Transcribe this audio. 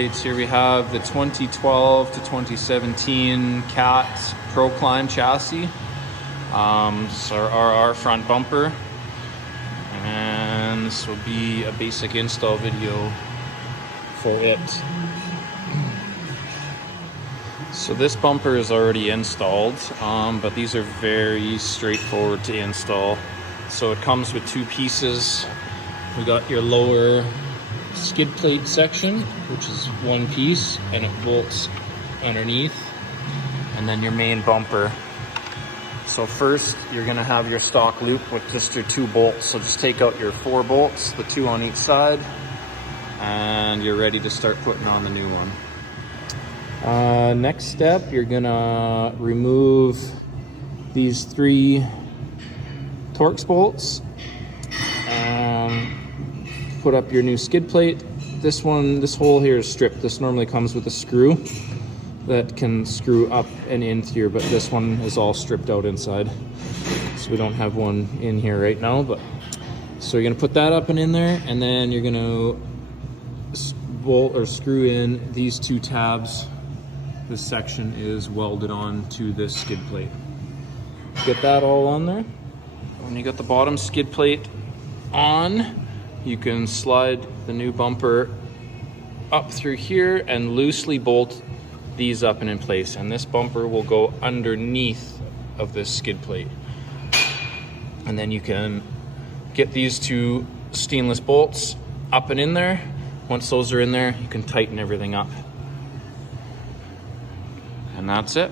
right, here we have the 2012 to 2017 Cat ProClimb chassis. So our front bumper, and this will be a basic install video for it. So this bumper is already installed, but these are very straightforward to install. So it comes with two pieces. We got your lower skid plate section, which is one piece, and it bolts underneath, and then your main bumper. So first you're going to have your stock loop with just your two bolts. So just take out your 4 bolts, the 2 on each side, and you're ready to start putting on the new one. Next step, you're going to remove these 3 Torx bolts and put up your new skid plate. This hole here is stripped. This normally comes with a screw that can screw up and in here, but this one is all stripped out inside. So we don't have one in here right now, but so you're gonna put that up and in there, and then you're gonna bolt or screw in these 2 tabs. This section is welded on to this skid plate. Get that all on there. When you got the bottom skid plate on, you can slide the new bumper up through here and loosely bolt these up and in place, and this bumper will go underneath of this skid plate. And then you can get these 2 stainless bolts up and in there. Once those are in there, you can tighten everything up. And that's it.